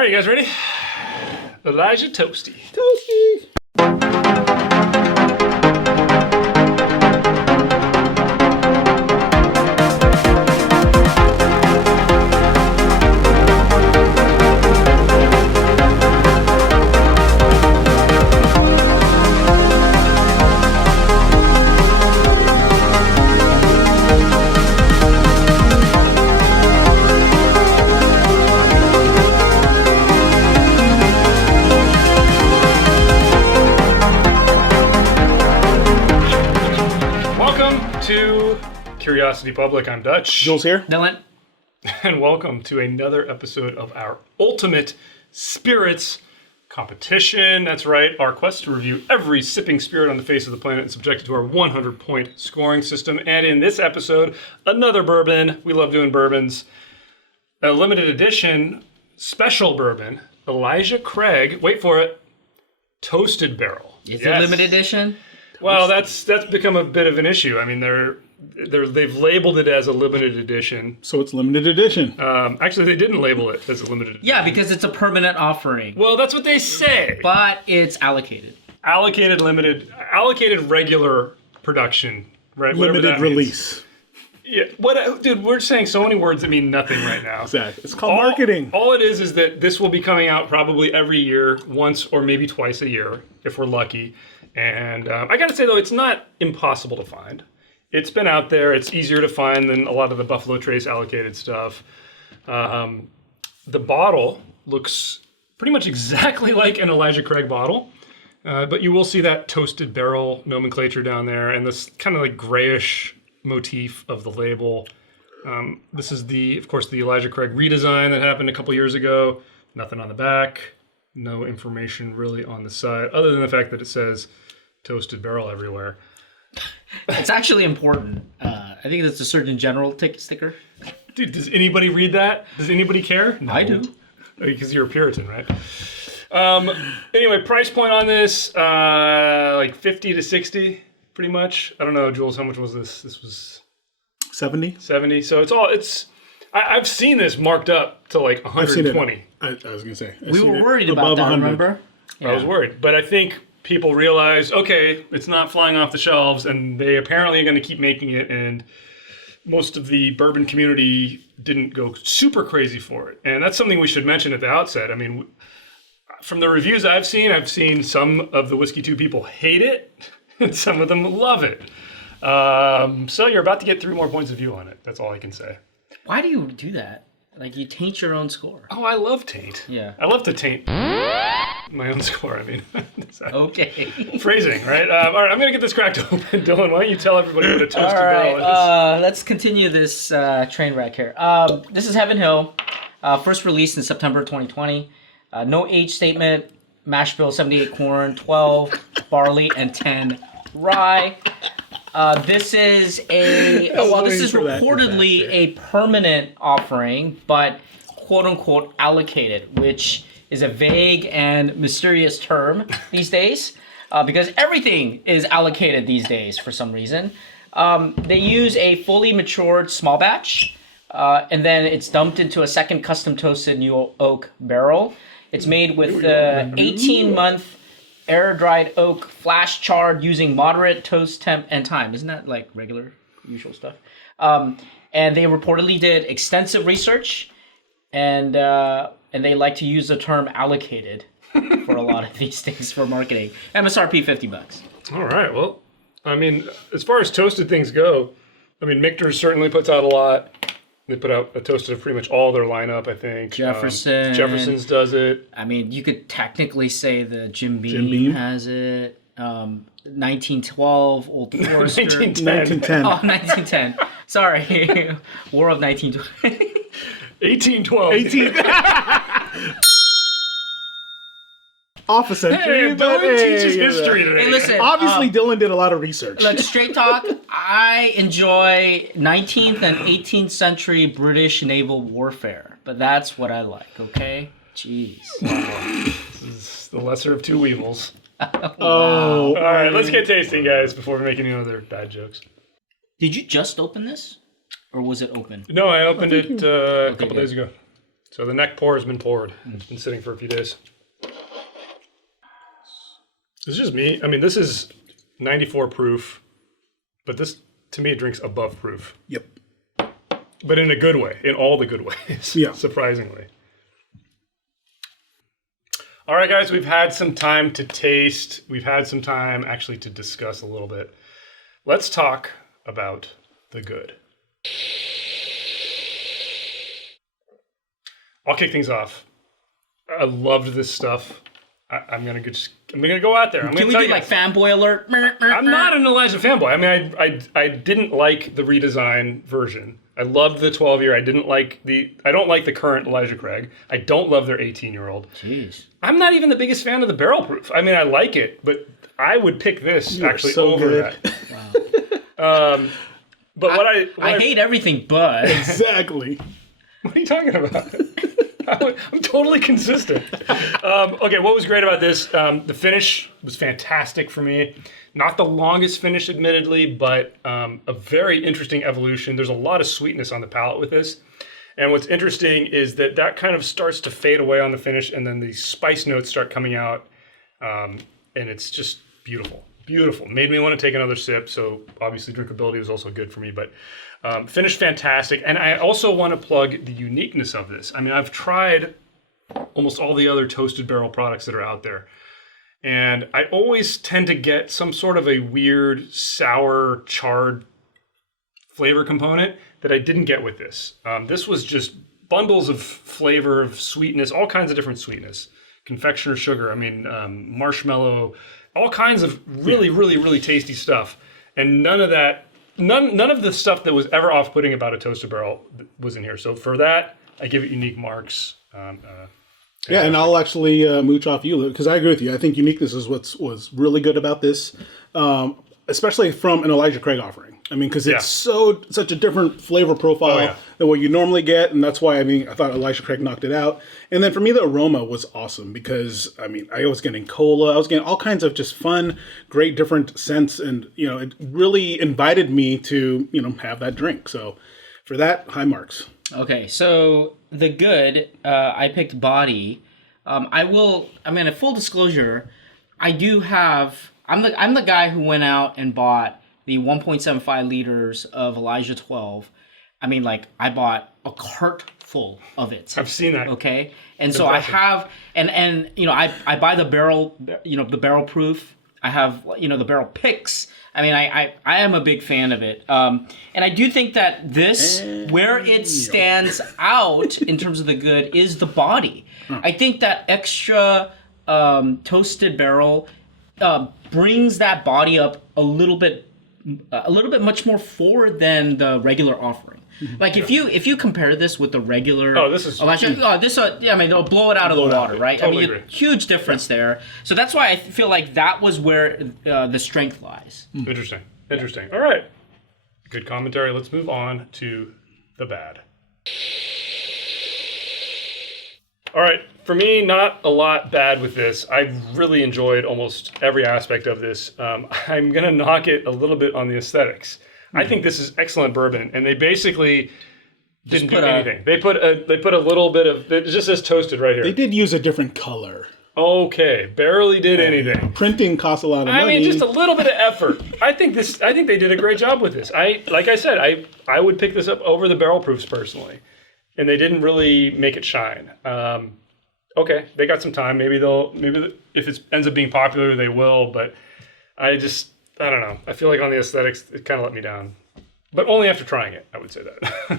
All right, you guys ready? Elijah Toasty. Toasty. Curiosity Public, I'm Dutch. Jules here. Dylan. And welcome to another episode of our Ultimate Spirits competition. That's right, our quest to review every sipping spirit on the face of the planet and subject it to our 100-point scoring system. And in this episode, another bourbon. We love doing bourbons. A limited edition special bourbon, Elijah Craig, wait for it, Toasted Barrel. Is it limited edition? Well, that's become a bit of an issue. I mean, they've labeled it as a limited edition. So it's limited edition. Actually, they didn't label it as a limited edition. Yeah, because it's a permanent offering. Well, that's what they say. But it's allocated. Allocated regular production, right? Limited release. Yeah, dude, we're saying so many words that mean nothing right now. Exactly. It's called marketing. All it is that this will be coming out probably every year, once or maybe twice a year, if we're lucky. And I got to say, though, it's not impossible to find. It's been out there. It's easier to find than a lot of the Buffalo Trace allocated stuff. The bottle looks pretty much exactly like an Elijah Craig bottle, but you will see that toasted barrel nomenclature down there and this kind of like grayish motif of the label. This is of course, the Elijah Craig redesign that happened a couple years ago. Nothing on the back, no information really on the side, other than the fact that it says toasted barrel everywhere. It's actually important. I think that's a Surgeon General sticker. Dude, does anybody read that? Does anybody care? No. I do. Because you're a Puritan, right? Anyway, price point on this, like 50 to 60, pretty much. I don't know, Jules, how much was this? This was 70. 70. So I've seen this marked up to like 120. I was going to say. We were worried about that, 100. Remember? Yeah. I was worried. But I think people realize, okay, it's not flying off the shelves, and they apparently are going to keep making it, and most of the bourbon community didn't go super crazy for it. And that's something we should mention at the outset. I mean, from the reviews I've seen some of the Whiskey 2 people hate it, and some of them love it. So you're about to get 3 more points of view on it. That's all I can say. Why do you do that? Like, you taint your own score. Oh, I love taint. Yeah. I love to taint my own score, I mean. Okay. Phrasing, right? All right, I'm going to get this cracked open. Dylan, why don't you tell everybody what a toasted barrel is? Let's continue this train wreck here. This is Heaven Hill, first released in September 2020. No age statement, mash bill 78 corn, 12 barley, and 10 rye. This is reportedly a permanent offering, but quote-unquote allocated, which is a vague and mysterious term these days, because everything is allocated these days for some reason. They use a fully matured small batch, and then it's dumped into a second custom toasted new oak barrel. It's made with 18-month air-dried oak, flash charred using moderate toast temp and time. Isn't that like regular, usual stuff? And they reportedly did extensive research, and they like to use the term allocated for a lot of these things for marketing. MSRP $50. All right. Well, I mean, as far as toasted things go, I mean, Michter's certainly puts out a lot. They put out a toasted of pretty much all their lineup, I think. Jefferson's does it. I mean, you could technically say the Jim Beam has it. 1912, Old Forester. 1910. Oh, 1910. Sorry. War of 1912. 1812. Off a century. Hey, Dylan teaches history today. Hey, listen. Obviously, Dylan did a lot of research. Look, straight talk, I enjoy 19th and 18th century British naval warfare. But that's what I like, okay? Jeez. This is the lesser of two evils. Oh. All right, let's get tasting, guys, before we make any other bad jokes. Did you just open this? Or was it open? No, I opened it a couple days ago. So the neck pour has been poured. It's been sitting for a few days. It's just me. I mean, this is 94 proof, but this, to me, drinks above proof. Yep. But in a good way, in all the good ways, Yeah. surprisingly. All right, guys, we've had some time to taste. We've had some time, actually, to discuss a little bit. Let's talk about the good. I'll kick things off. I loved this stuff. I'm gonna go out there. Can we do like fanboy alert? I'm not an Elijah fanboy. I mean, I didn't like the redesign version. I loved the 12-year. I don't like the current Elijah Craig. I don't love their 18-year-old. Jeez. I'm not even the biggest fan of the barrel proof. I mean, I like it, but I would pick this actually so over good. that. Wow. But I hate everything, but Exactly. what are you talking about? I'm totally consistent. Okay, what was great about this? The finish was fantastic for me. Not the longest finish, admittedly, but a very interesting evolution. There's a lot of sweetness on the palate with this. And what's interesting is that kind of starts to fade away on the finish, and then the spice notes start coming out, and it's just beautiful. Beautiful. Made me want to take another sip, so obviously drinkability was also good for me, but finished fantastic. And I also want to plug the uniqueness of this. I mean, I've tried almost all the other toasted barrel products that are out there, and I always tend to get some sort of a weird, sour, charred flavor component that I didn't get with this. This was just bundles of flavor, of sweetness, all kinds of different sweetness. Confectioner sugar, I mean, marshmallow, all kinds of really, really, really tasty stuff. And none of the stuff that was ever off-putting about a toasted barrel was in here. So for that, I give it unique marks. Yeah, and I'll actually mooch off you, because I agree with you. I think uniqueness is what was really good about this, especially from an Elijah Craig offering. I mean, because it's such a different flavor profile than what you normally get, and that's why, I mean, I thought Elijah Craig knocked it out. And then for me, the aroma was awesome, because, I mean, I was getting cola, I was getting all kinds of just fun, great different scents, and, you know, it really invited me to, you know, have that drink. So for that, high marks. Okay, so the good, I picked body. I mean, a full disclosure, I'm the guy who went out and bought the 1.75 liters of Elijah 12. I mean, like, I bought a cart full of it. I've seen that. Okay, and so impressive. I have, and you know, I buy the barrel, you know, the barrel proof. I have, you know, the barrel picks. I mean, I am a big fan of it. And I do think that this, where it stands out in terms of the good, is the body. I think that extra toasted barrel brings that body up a little bit much more forward than the regular offering. Like if you compare this with the regular, I mean, they'll blow it out of the water, right? Totally I mean, huge difference there. So that's why I feel like that was where the strength lies. Interesting. All right. Good commentary. Let's move on to the bad. All right. For me, not a lot bad with this. I really enjoyed almost every aspect of this. I'm going to knock it a little bit on the aesthetics. I think this is excellent bourbon, and they basically didn't do anything. They put a little bit of, it just says toasted right here. They did use a different color. Okay, barely did anything. Printing costs a lot of money. I mean, just a little bit of effort. I think they did a great job with this. Like I said, I would pick this up over the barrel proofs personally, and they didn't really make it shine. Okay, they got some time. Maybe if it ends up being popular, they will. But I don't know. I feel like on the aesthetics, it kind of let me down. But only after trying it, I would say that.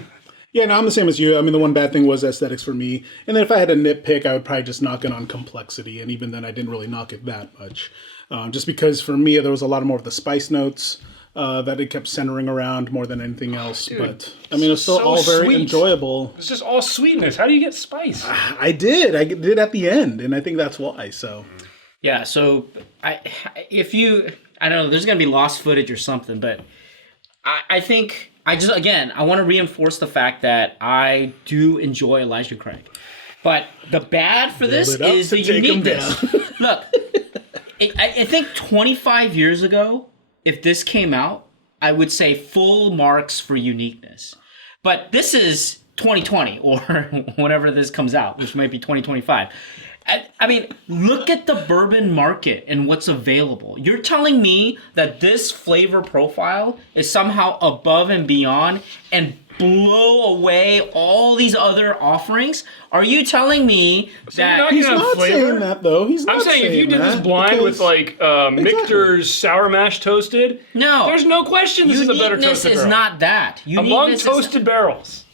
Yeah, no, I'm the same as you. I mean, the one bad thing was aesthetics for me. And then if I had a nitpick, I would probably just knock it on complexity. And even then, I didn't really knock it that much. Just because for me, there was a lot more of the spice notes that it kept centering around more than anything else. Dude, but, I mean, it was still so all very sweet. Enjoyable. It's just all sweetness. How do you get spice? I did at the end. And I think that's why, so... Yeah, so I don't know, there's going to be lost footage or something, but I think, I want to reinforce the fact that I do enjoy Elijah Craig. But the bad for this is the uniqueness. Look, I think 25 years ago, if this came out, I would say full marks for uniqueness. But this is 2020 or whenever this comes out, which might be 2025. I mean, look at the bourbon market and what's available. You're telling me that this flavor profile is somehow above and beyond and blow away all these other offerings? Are you telling me that... He's not saying that, though. He's not I'm saying if you did this blind with like Michter's Sour Mash Toasted, no, there's no question this is a better toasted barrel. Uniqueness is not that. Among toasted barrels.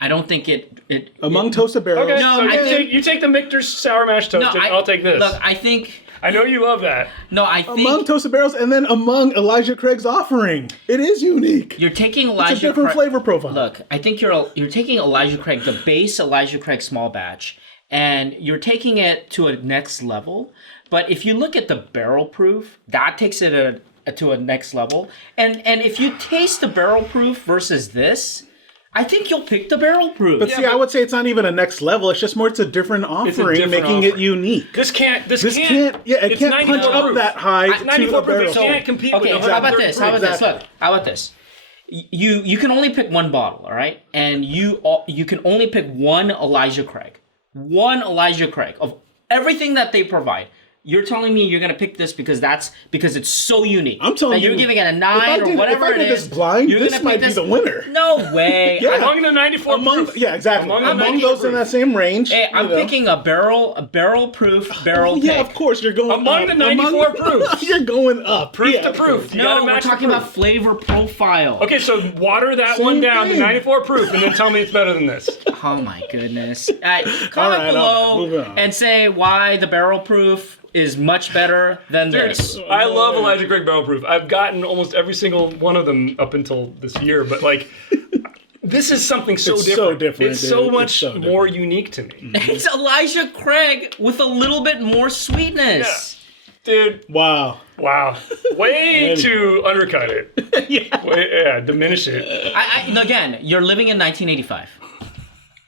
I don't think it Among toasted barrels. Okay, No, so I you take the Michter's Sour Mash Toasted, I'll take this. Look, I think... I know you love that. No, I think... Among toasted barrels and then among Elijah Craig's offering. It is unique. You're taking Elijah It's a different flavor profile. Look, I think you're taking Elijah Craig, the base Elijah Craig small batch, and you're taking it to a next level. But if you look at the barrel proof, that takes it to a next level. And if you taste the barrel proof versus this, I think you'll pick the barrel proof. But I would say it's not even a next level. It's just more. It's a different offering, making it unique. This can't. Yeah, it can't punch up that high to a barrel. It can't compete with Okay, how about this? Look, how about this? You can only pick one bottle, all right? And you can only pick one Elijah Craig. One Elijah Craig of everything that they provide. You're telling me you're gonna pick this because it's so unique. I'm telling you, you're giving it a 9 or whatever it is. If I did this blind, this might be the winner. No way. Yeah. Among the 94 proof. Yeah, exactly. Among those in that same range. Hey, I'm picking a barrel proof barrel pick. Yeah, of course you're going among up. the 94 proofs. You're going up. Proof to proof. No, we're talking about flavor profile. Okay, so water that one down to 94 proof, and then tell me it's better than this. Oh my goodness! Comment below and say why the barrel proof is much better than this. I love Elijah Craig Barrel Proof. I've gotten almost every single one of them up until this year, but like, this is something so different. So different. It's so much more unique to me. It's Elijah Craig with a little bit more sweetness. Yeah. Dude. Wow. Way to undercut it. Yeah. Diminish it. Again, you're living in 1985.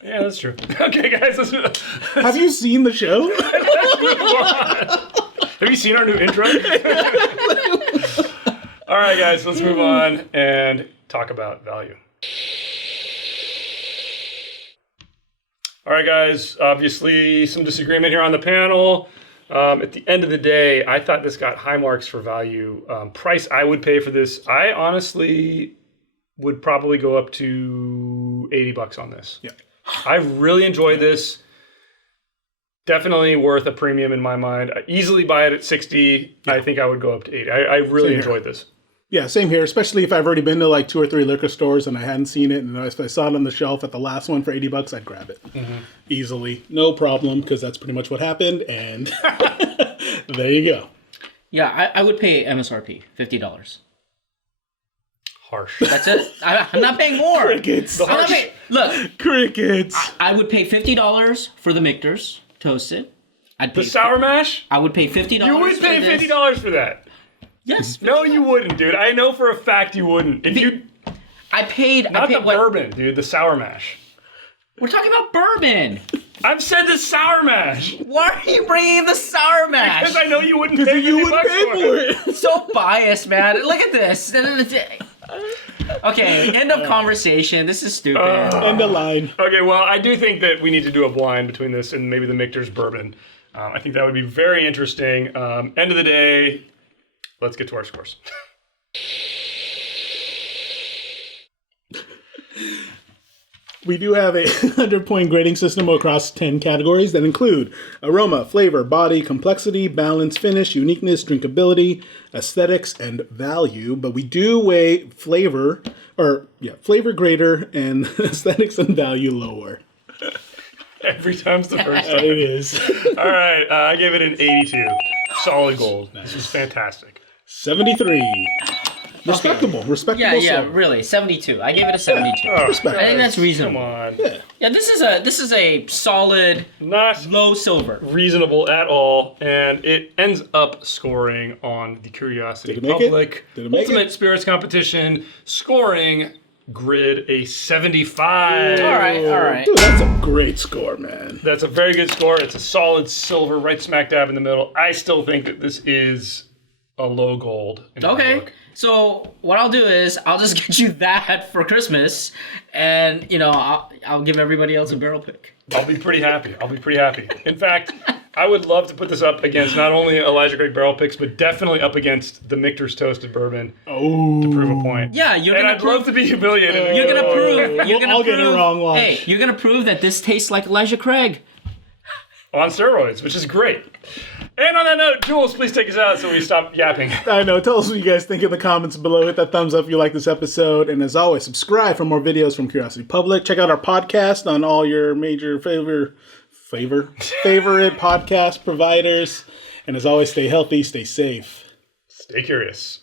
Yeah, that's true. Okay, guys, have you seen the show? Let's move on. Have you seen our new intro? All right, guys, let's move on and talk about value. All right, guys, obviously some disagreement here on the panel. At the end of the day, I thought this got high marks for value. Price I would pay for this, I honestly would probably go up to $80 on this. Yeah. I really enjoyed this. Definitely worth a premium in my mind. I easily buy it at 60. Yeah. I think I would go up to 80. I really enjoyed this. Yeah, same here, especially if I've already been to like 2 or 3 liquor stores and I hadn't seen it, and if I saw it on the shelf at the last one for $80, I'd grab it. Easily. No problem, because that's pretty much what happened, and there you go. Yeah, I would pay MSRP, $50. Harsh. That's it. I'm not paying more. Crickets. Look. Crickets. I would pay $50 for the Michter's Toasted. The Sour Mash? I would pay $50. You would pay $50 for that? Yes. No, you wouldn't, dude. I know for a fact you wouldn't. I paid bourbon, dude. The Sour Mash. We're talking about bourbon. I've said the Sour Mash. Why are you bringing the Sour Mash? Because I know you wouldn't pay $50 for it. So biased, man. Look at this. Okay, end of conversation. This is stupid. End of line. Okay, well, I do think that we need to do a blind between this and maybe the Michter's bourbon. I think that would be very interesting. End of the day, let's get to our scores. We do have a 100-point grading system across 10 categories that include aroma, flavor, body, complexity, balance, finish, uniqueness, drinkability, aesthetics, and value. But we do weigh flavor greater and aesthetics and value lower. Every time's the first time. It is. All right, I gave it an 82. Solid gold. Nice. This was fantastic. 73. Respectable. Yeah, really. 72. I gave it a 72. I think that's reasonable. Come on. Yeah, this is a solid, not low silver. Reasonable at all, and it ends up scoring on the Curiosity Public Ultimate Spirits Competition scoring grid a 75. All right. Dude, that's a great score, man. That's a very good score. It's a solid silver, right smack dab in the middle. I still think that this is a low gold in my book. So what I'll do is I'll just get you that for Christmas, and I'll give everybody else a barrel pick. I'll be pretty happy. In fact, I would love to put this up against not only Elijah Craig barrel picks, but definitely up against the Michter's Toasted Bourbon to prove a point. Yeah, I'd love to be humiliated. You're gonna prove. I'll get it wrong once. Hey, you're gonna prove that this tastes like Elijah Craig. On steroids, which is great. And on that note, Jules, please take us out so we stop yapping. I know. Tell us what you guys think in the comments below. Hit that thumbs up if you like this episode. And as always, subscribe for more videos from Curiosity Public. Check out our podcast on all your major favorite podcast providers. And as always, stay healthy, stay safe. Stay curious.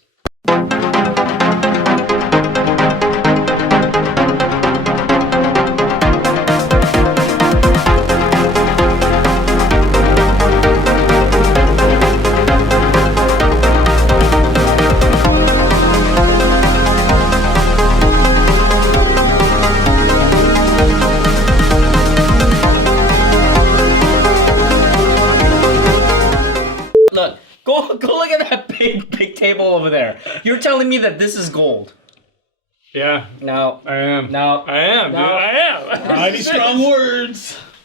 Go look at that big table over there. You're telling me that this is gold. Yeah. No. I am. No. I am, no. dude. I am. Mighty strong words.